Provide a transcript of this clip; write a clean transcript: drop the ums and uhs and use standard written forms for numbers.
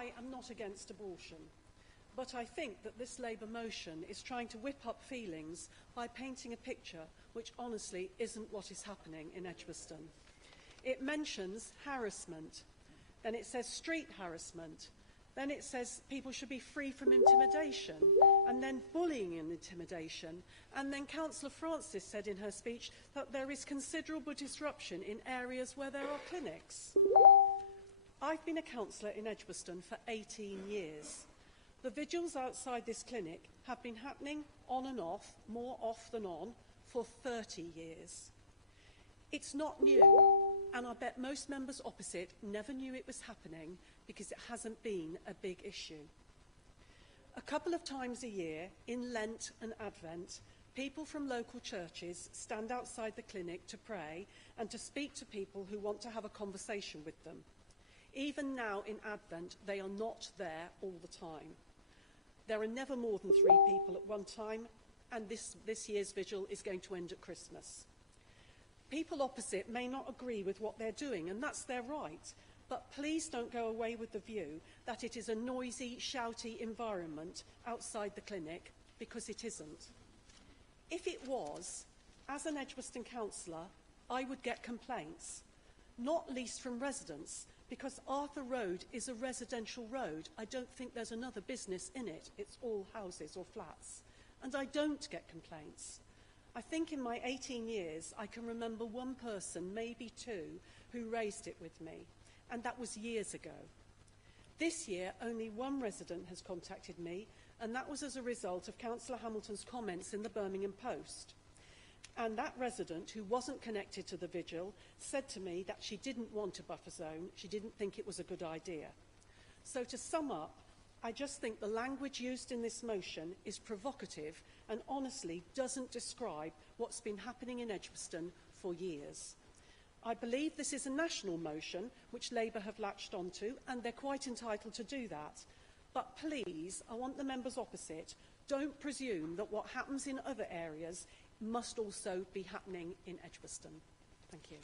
I am not against abortion, but I think that this Labour motion is trying to whip up feelings by painting a picture which honestly isn't what is happening in Edgbaston. It mentions harassment, then it says street harassment, then it says people should be free from intimidation, and then bullying and intimidation, and then Councillor Francis said in her speech that there is considerable disruption in areas where there are clinics. I've been a councillor in Edgbaston for 18 years. The vigils outside this clinic have been happening on and off, more off than on, for 30 years. It's not new, and I bet most members opposite never knew it was happening because it hasn't been a big issue. A couple of times a year, in Lent and Advent, people from local churches stand outside the clinic to pray and to speak to people who want to have a conversation with them. Even now in Advent, they are not there all the time. There are never more than 3 people at one time, and this year's vigil is going to end at Christmas. People opposite may not agree with what they're doing, and that's their right, but please don't go away with the view that it is a noisy, shouty environment outside the clinic, because it isn't. If it was, as an Edgbaston councillor, I would get complaints, not least from residents, because Arthur Road is a residential road. I don't think there's another business in it. It's all houses or flats. And I don't get complaints. I think in my 18 years, I can remember one person, maybe 2, who raised it with me, and that was years ago. This year, only one resident has contacted me, and that was as a result of Councillor Hamilton's comments in the Birmingham Post. And that resident, who wasn't connected to the vigil, said to me that she didn't want a buffer zone, she didn't think it was a good idea. So to sum up, I just think the language used in this motion is provocative and honestly doesn't describe what's been happening in Edgbaston for years. I believe this is a national motion which Labour have latched onto, and they're quite entitled to do that. But please, I want the members opposite, don't presume that what happens in other areas must also be happening in Edgbaston. Thank you.